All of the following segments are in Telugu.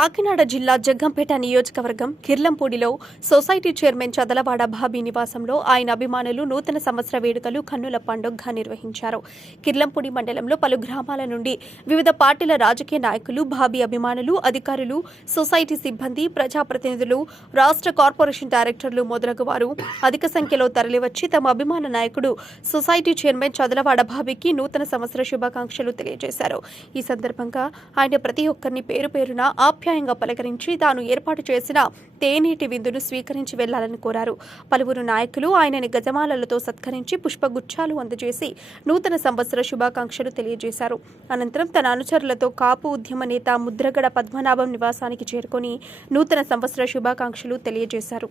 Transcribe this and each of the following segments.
కాకినాడ జిల్లా జగ్గంపేట నియోజకవర్గం కిర్లంపూడిలో సొసైటీ చైర్మన్ చదలవాడ బాబీ నివాసంలో ఆయన అభిమానులు నూతన సంవత్సర వేడుకలు కన్నుల పండుగగా నిర్వహించారు. కిర్లంపూడి మండలంలో పలు గ్రామాల నుండి వివిధ పార్టీల రాజకీయ నాయకులు బాబీ అభిమానులు అధికారులు సొసైటీ సిబ్బంది ప్రజాప్రతినిధులు రాష్ట్ర కార్పొరేషన్ డైరెక్టర్లు మొదలగు వారు అధిక సంఖ్యలో తరలివచ్చి తమ అభిమాన నాయకుడు సొసైటీ చైర్మన్ చదలవాడ బాబీకి నూతన సంవత్సర శుభాకాంక్షలు తెలియజేశారు. ఈ సందర్భంగా ఆయన ప్రతి ఒక్కరిని పేరు పేరున ఆప్యాయంగా పలకరించి తాను ఏర్పాటు చేసిన తేనీటి విందును స్వీకరించి వెళ్ళాలని కోరారు. పలువురు నాయకులు ఆయనని గజమాలలతో సత్కరించి పుష్పగుచ్చాలు అందజేసి నూతన సంవత్సర శుభాకాంక్షలు తెలియజేశారు. అనంతరం తన అనుచరులతో కాపు ఉద్యమ నేత ముద్రగడ పద్మనాభం నివాసానికి చేరుకొని నూతన సంవత్సర శుభాకాంక్షలు తెలియజేశారు.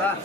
¿verdad?